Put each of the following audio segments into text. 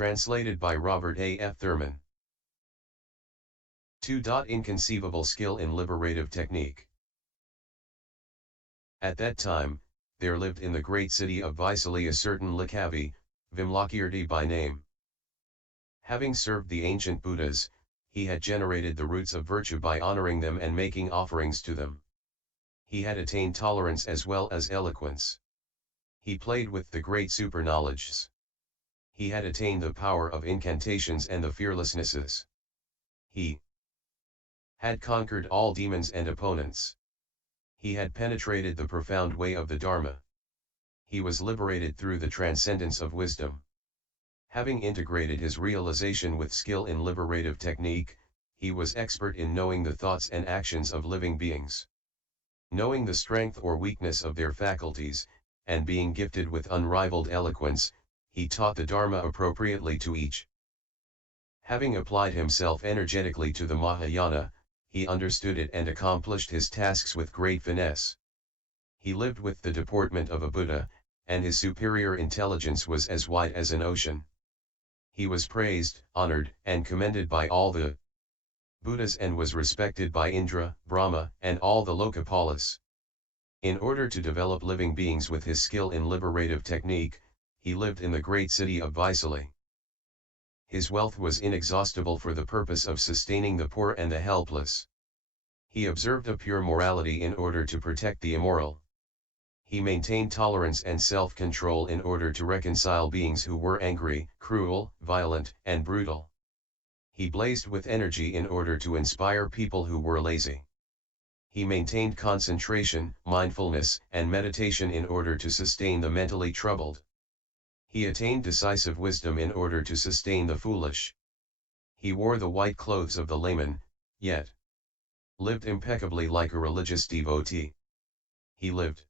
Translated by Robert A. F. Thurman. 2. Inconceivable skill in liberative technique. At that time, there lived in the great city of Vaisali a certain Likavi, Vimlakirti by name. Having served the ancient Buddhas, he had generated the roots of virtue by honoring them and making offerings to them. He had attained tolerance as well as eloquence. He played with the great superknowledges. He had attained the power of incantations and the fearlessnesses. He had conquered all demons and opponents. He had penetrated the profound way of the Dharma. He was liberated through the transcendence of wisdom. Having integrated his realization with skill in liberative technique, he was expert in knowing the thoughts and actions of living beings. Knowing the strength or weakness of their faculties, and being gifted with unrivaled eloquence, he taught the Dharma appropriately to each. Having applied himself energetically to the Mahayana, he understood it and accomplished his tasks with great finesse. He lived with the deportment of a Buddha, and his superior intelligence was as wide as an ocean. He was praised, honored, and commended by all the Buddhas and was respected by Indra, Brahma, and all the Lokapalas. In order to develop living beings with his skill in liberative technique, he lived in the great city of Vaisali. His wealth was inexhaustible for the purpose of sustaining the poor and the helpless. He observed a pure morality in order to protect the immoral. He maintained tolerance and self-control in order to reconcile beings who were angry, cruel, violent, and brutal. He blazed with energy in order to inspire people who were lazy. He maintained concentration, mindfulness, and meditation in order to sustain the mentally troubled. He attained decisive wisdom in order to sustain the foolish. He wore the white clothes of the layman, yet lived impeccably like a religious devotee. He lived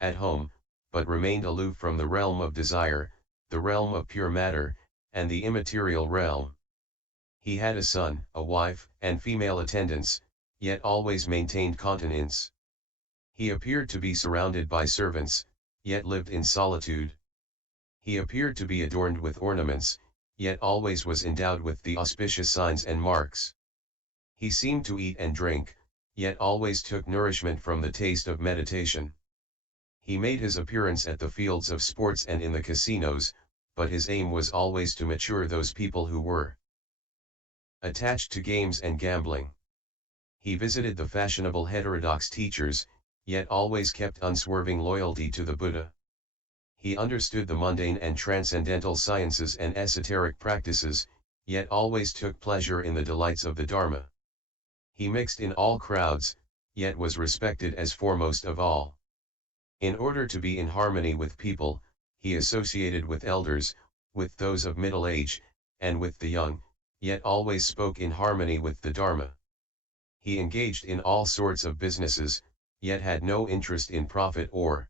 at home, but remained aloof from the realm of desire, the realm of pure matter, and the immaterial realm. He had a son, a wife, and female attendants, yet always maintained continence. He appeared to be surrounded by servants, yet lived in solitude. He appeared to be adorned with ornaments, yet always was endowed with the auspicious signs and marks. He seemed to eat and drink, yet always took nourishment from the taste of meditation. He made his appearance at the fields of sports and in the casinos, but his aim was always to mature those people who were attached to games and gambling. He visited the fashionable heterodox teachers, yet always kept unswerving loyalty to the Buddha. He understood the mundane and transcendental sciences and esoteric practices, yet always took pleasure in the delights of the Dharma. He mixed in all crowds, yet was respected as foremost of all. In order to be in harmony with people, he associated with elders, with those of middle age, and with the young, yet always spoke in harmony with the Dharma. He engaged in all sorts of businesses, yet had no interest in profit or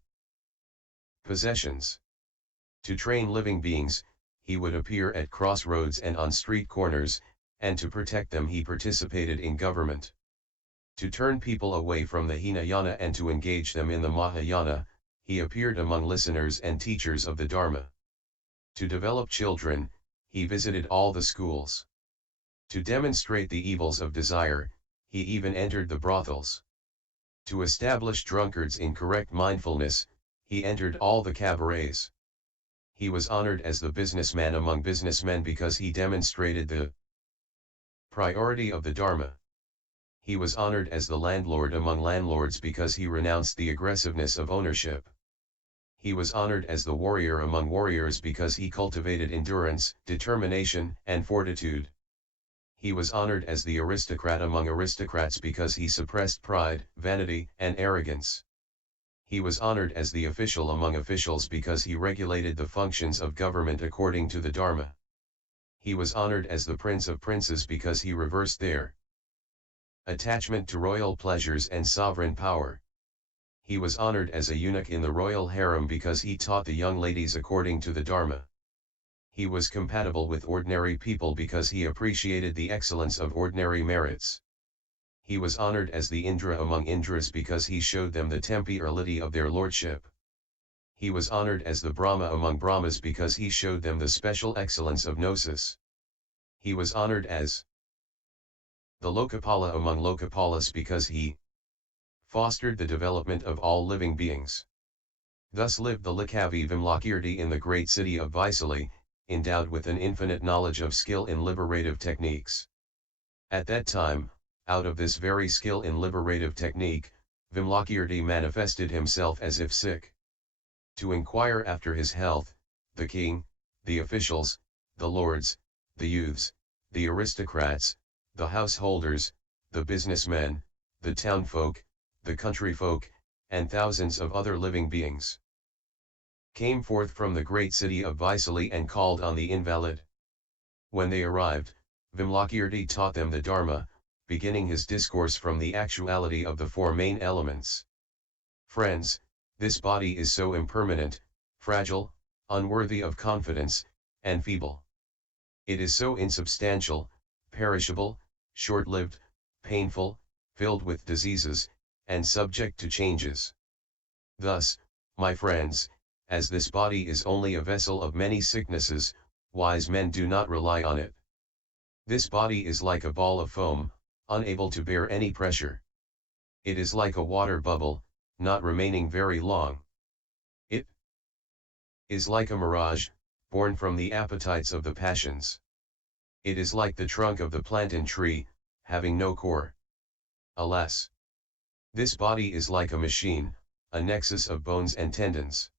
possessions. To train living beings, he would appear at crossroads and on street corners, and to protect them he participated in government. To turn people away from the Hinayana and to engage them in the Mahayana, he appeared among listeners and teachers of the Dharma. To develop children, he visited all the schools. To demonstrate the evils of desire, he even entered the brothels. To establish drunkards in correct mindfulness, he entered all the cabarets. He was honored as the businessman among businessmen because he demonstrated the priority of the Dharma. He was honored as the landlord among landlords because he renounced the aggressiveness of ownership. He was honored as the warrior among warriors because he cultivated endurance, determination, and fortitude. He was honored as the aristocrat among aristocrats because he suppressed pride, vanity, and arrogance. He was honored as the official among officials because he regulated the functions of government according to the Dharma. He was honored as the prince of princes because he reversed their attachment to royal pleasures and sovereign power. He was honored as a eunuch in the royal harem because he taught the young ladies according to the Dharma. He was compatible with ordinary people because he appreciated the excellence of ordinary merits. He was honored as the Indra among Indras because he showed them the temporality of their lordship. He was honored as the Brahma among Brahmas because he showed them the special excellence of gnosis. He was honored as the Lokapala among Lokapalas because he fostered the development of all living beings. Thus lived the Likavi Vimlakirti in the great city of Vaisali, endowed with an infinite knowledge of skill in liberative techniques. At that time, out of this very skill in liberative technique, Vimlakirti manifested himself as if sick. To inquire after his health, the king, the officials, the lords, the youths, the aristocrats, the householders, the businessmen, the townfolk, the countryfolk, and thousands of other living beings came forth from the great city of Vaisali and called on the invalid. When they arrived, Vimlakirti taught them the Dharma, beginning his discourse from the actuality of the four main elements. Friends, this body is so impermanent, fragile, unworthy of confidence, and feeble. It is so insubstantial, perishable, short-lived, painful, filled with diseases, and subject to changes. Thus, my friends, as this body is only a vessel of many sicknesses, wise men do not rely on it. This body is like a ball of foam, unable to bear any pressure. It is like a water bubble, not remaining very long. It is like a mirage, born from the appetites of the passions. It is like the trunk of the plantain tree, having no core. Alas! This body is like a machine, a nexus of bones and tendons.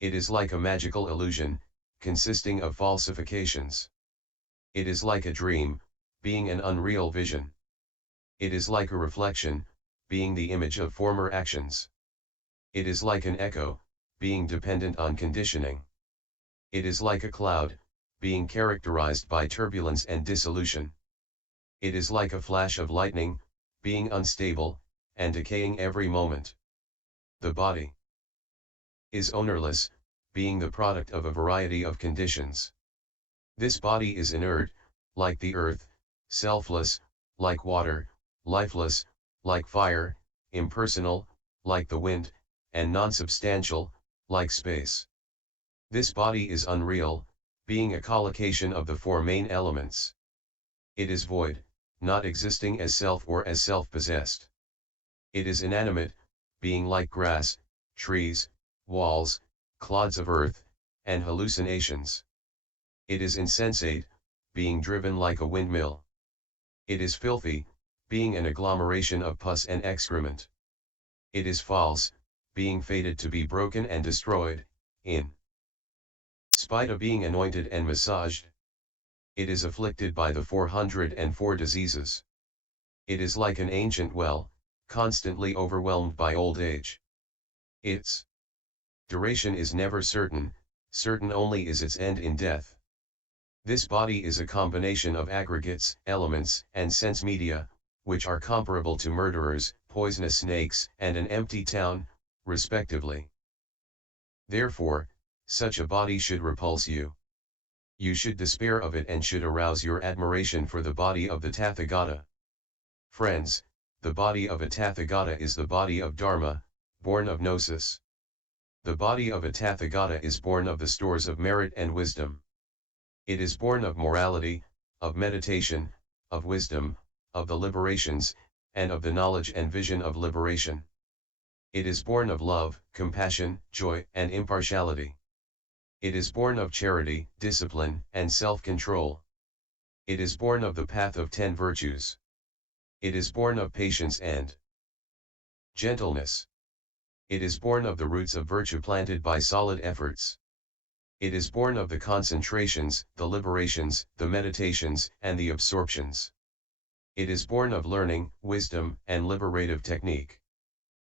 It is like a magical illusion, consisting of falsifications. It is like a dream, being an unreal vision. It is like a reflection, being the image of former actions. It is like an echo, being dependent on conditioning. It is like a cloud, being characterized by turbulence and dissolution. It is like a flash of lightning, being unstable, and decaying every moment. The body is ownerless, being the product of a variety of conditions. This body is inert, like the earth, selfless, like water, lifeless, like fire, impersonal, like the wind, and non-substantial, like space. This body is unreal, being a collocation of the four main elements. It is void, not existing as self or as self-possessed. It is inanimate, being like grass, trees, walls, clods of earth, and hallucinations. It is insensate, being driven like a windmill. It is filthy, being an agglomeration of pus and excrement. It is false, being fated to be broken and destroyed, in spite of being anointed and massaged. It is afflicted by the 404 diseases. It is like an ancient well, constantly overwhelmed by old age. Its duration is never certain, certain only is its end in death. This body is a combination of aggregates, elements, and sense media, which are comparable to murderers, poisonous snakes, and an empty town, respectively. Therefore, such a body should repulse you. You should despair of it and should arouse your admiration for the body of the Tathagata. Friends, the body of a Tathagata is the body of Dharma, born of gnosis. The body of a Tathagata is born of the stores of merit and wisdom. It is born of morality, of meditation, of wisdom, of the liberations, and of the knowledge and vision of liberation. It is born of love, compassion, joy, and impartiality. It is born of charity, discipline, and self-control. It is born of the path of 10 virtues. It is born of patience and gentleness. It is born of the roots of virtue planted by solid efforts. It is born of the concentrations, the liberations, the meditations, and the absorptions. It is born of learning, wisdom, and liberative technique.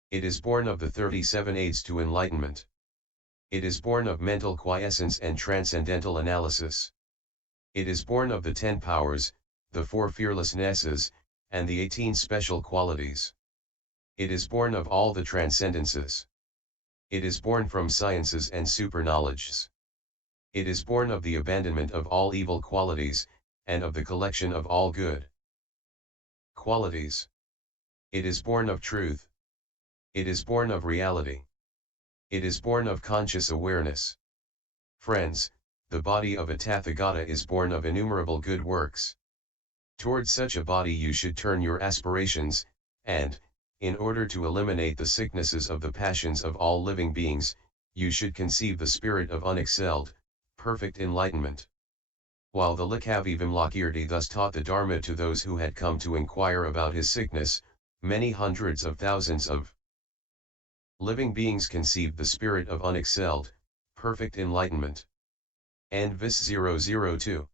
It is born of the 37 aids to enlightenment. It is born of mental quiescence and transcendental analysis. It is born of the 10 powers, the 4 fearlessnesses, and the 18 special qualities. It is born of all the transcendences. It is born from sciences and superknowledges. It is born of the abandonment of all evil qualities, and of the collection of all good qualities. It is born of truth. It is born of reality. It is born of conscious awareness. Friends, the body of a Tathagata is born of innumerable good works. Towards such a body you should turn your aspirations, and, in order to eliminate the sicknesses of the passions of all living beings, you should conceive the spirit of unexcelled, perfect enlightenment. While the Likavi Vimlakirti thus taught the Dharma to those who had come to inquire about his sickness, many hundreds of thousands of living beings conceived the spirit of unexcelled, perfect enlightenment. And Vis 002.